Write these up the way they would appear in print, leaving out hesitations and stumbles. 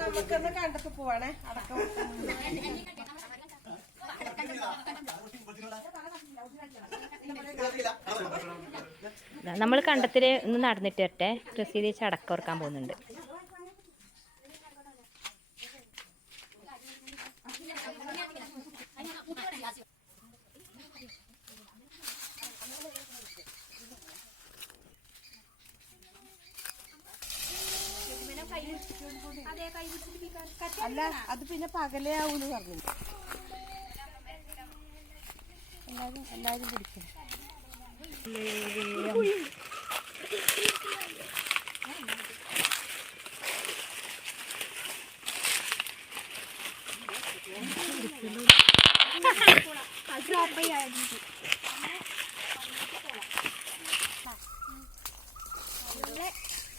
നമുക്കൊന്ന് കണ്ടപ്പോ പോവാണേ അടക്കം. നമ്മൾ കണ്ടത്തില് ഒന്ന് നടന്നിട്ട് വരട്ടെ. പ്രസിദ്ധീച്ച് അടക്കം ഓർക്കാൻ പോകുന്നുണ്ട്. അല്ല അത് പിന്നെ പകലേ ആവൂന്ന് പറഞ്ഞു. എല്ലാരും പിടിക്കും.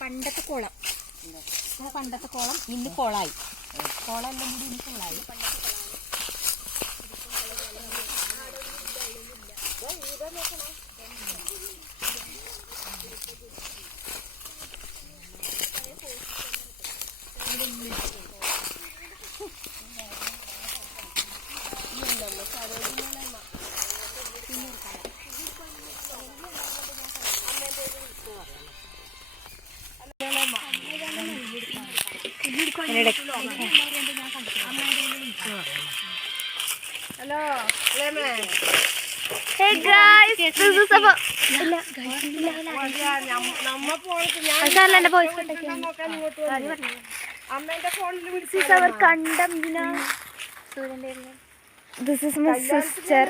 പണ്ടത്തെ കുളം, പണ്ടത്തെ കുളം ഇന്ന് കുളമായി. കുളം എല്ലാം കൂടി ഇന്ന് കുളമായി. Hello Hey guys, this is about. This is our kandam, This is my sister.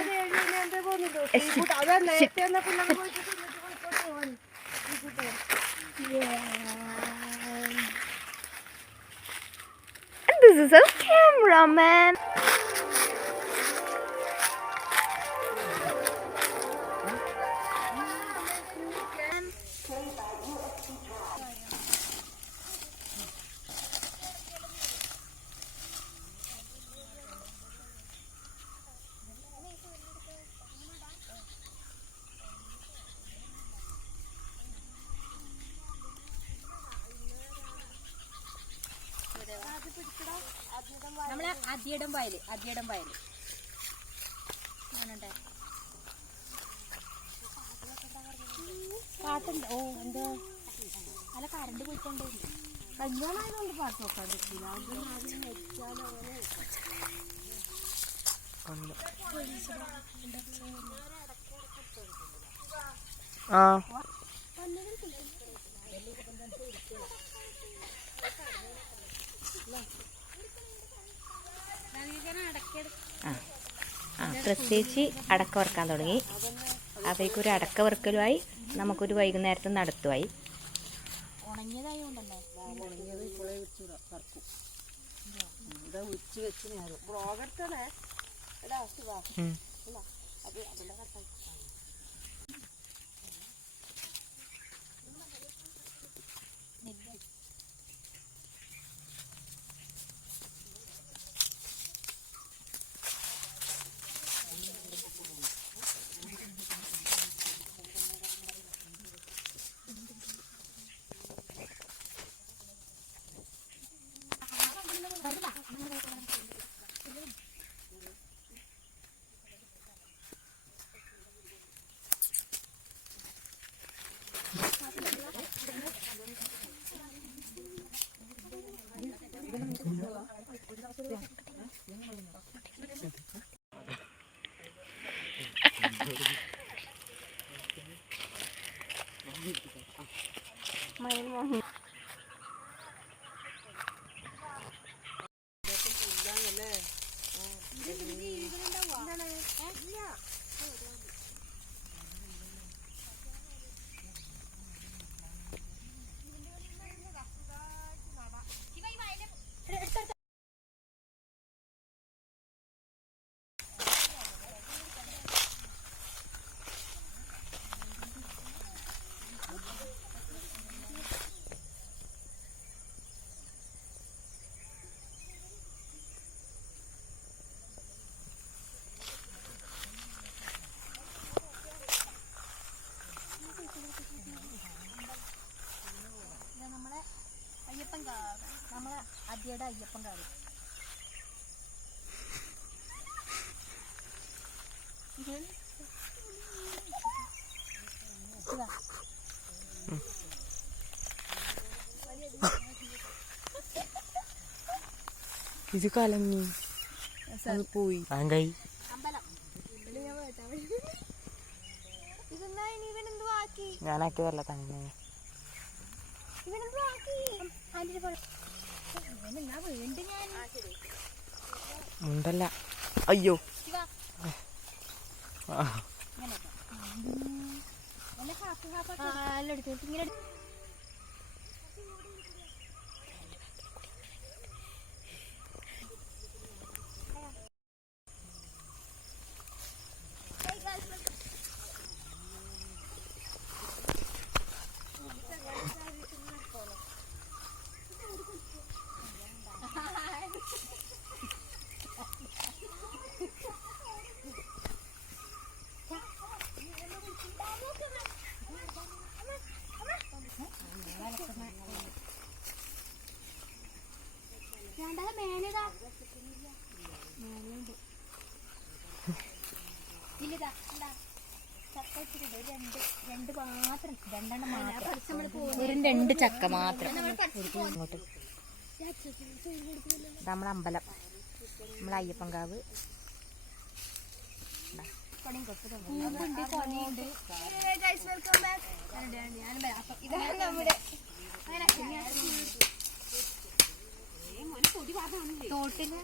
And this is our cameraman. നമ്മളെ അദ്യടം വയല് പാട്ടുണ്ട്. ഓ എന്താ അല്ല കറണ്ട് പോയിട്ടുണ്ട്. കല്യാണമായതുകൊണ്ട് പാട്ട് നോക്കാൻ പറ്റില്ല. പ്രത്യേകിച്ച് അടക്ക വറുക്കാൻ തുടങ്ങി. അപ്പോഴേക്കൊരു അടക്ക വറുക്കലുമായി, നമുക്കൊരു വൈകുന്നേരത്തെ നടത്തുമായി. പുതിയുടെ അയ്യപ്പൻ കാര്യം ഇത് കലങ്ങി പോയി അമ്പലം ഞാനാക്കിയതല്ല തന്നെ ഉണ്ടല്ല അയ്യോ രണ്ട് ചക്ക മാത്രം ഇങ്ങോട്ട് നമ്മളെ അമ്പലം നമ്മളെ അയ്യപ്പൻകാവ് തോട്ടില്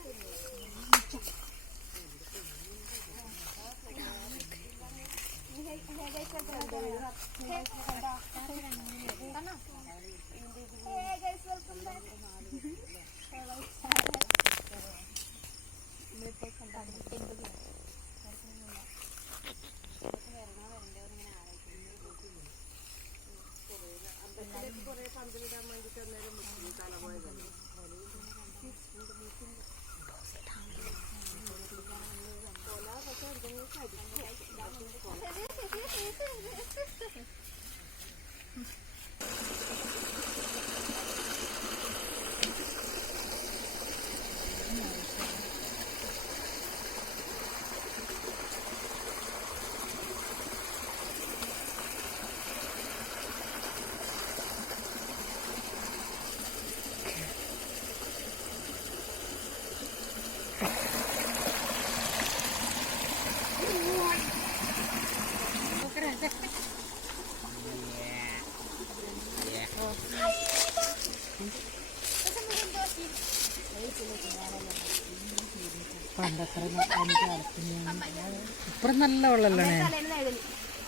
ഇപ്പുറം നല്ല വെള്ളല്ലേ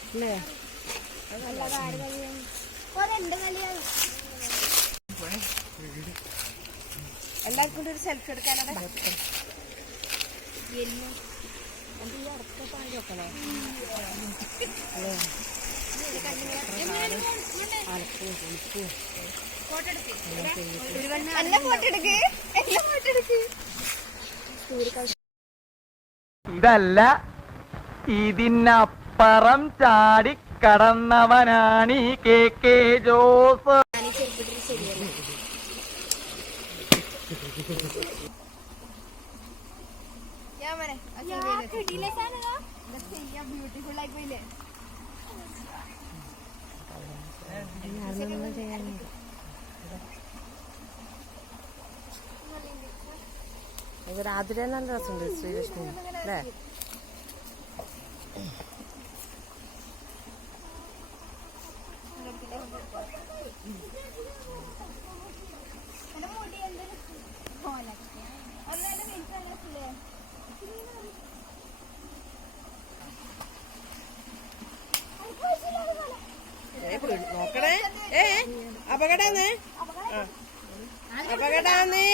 അല്ലേ എല്ലാവർക്കും കൂടി ഒരു സെൽഫി എടുക്കാനോ ഇതല്ല ഇതിനപ്പുറം ചാടി കടന്നവനാണ് ഈ കെ ജോസ്. ബ്യൂട്ടിഫുൾ ആയി പോയില്ലേ? രാത്രി നല്ല രസമുണ്ട് ശ്രീലക്ഷ്മി അല്ലേ? നോക്കണേ, അപകടാന്ന് അപകടാന്ന്.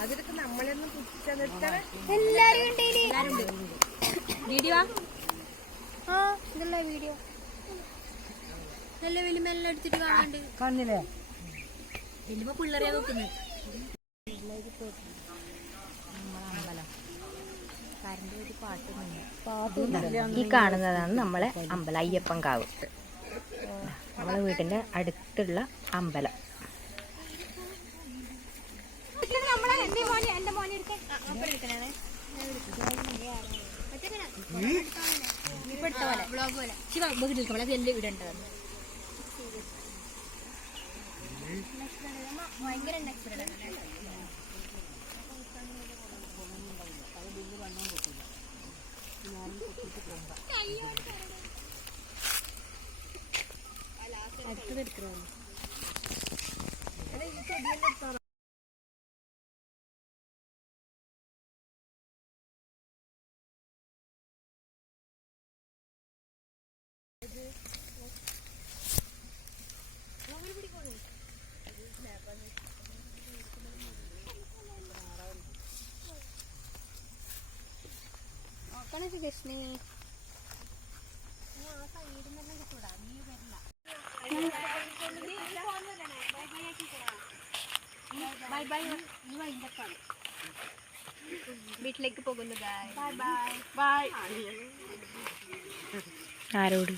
അതിലൊക്കെ നമ്മളെയൊന്നും പുച്ഛ നിർത്തണേ. വീഡിയോ ഇതല്ല വീഡിയോ നല്ല വലിമെല്ലാം എടുത്തിട്ട് കാണാണ്ട് കാണില്ലേ വലിയ പിള്ളേരെ വെക്കുന്നത് ഈ കാണുന്നതാണ് നമ്മളെ അമ്പലം അയ്യപ്പൻ കാവ്. നമ്മളെ വീടിന്റെ അടുത്തുള്ള അമ്പലം. കൃഷ്ണി ബൈ ബൈ വീട്ടിലേക്ക് പോകുന്നു ബൈ ബൈ ബൈ ആരോട്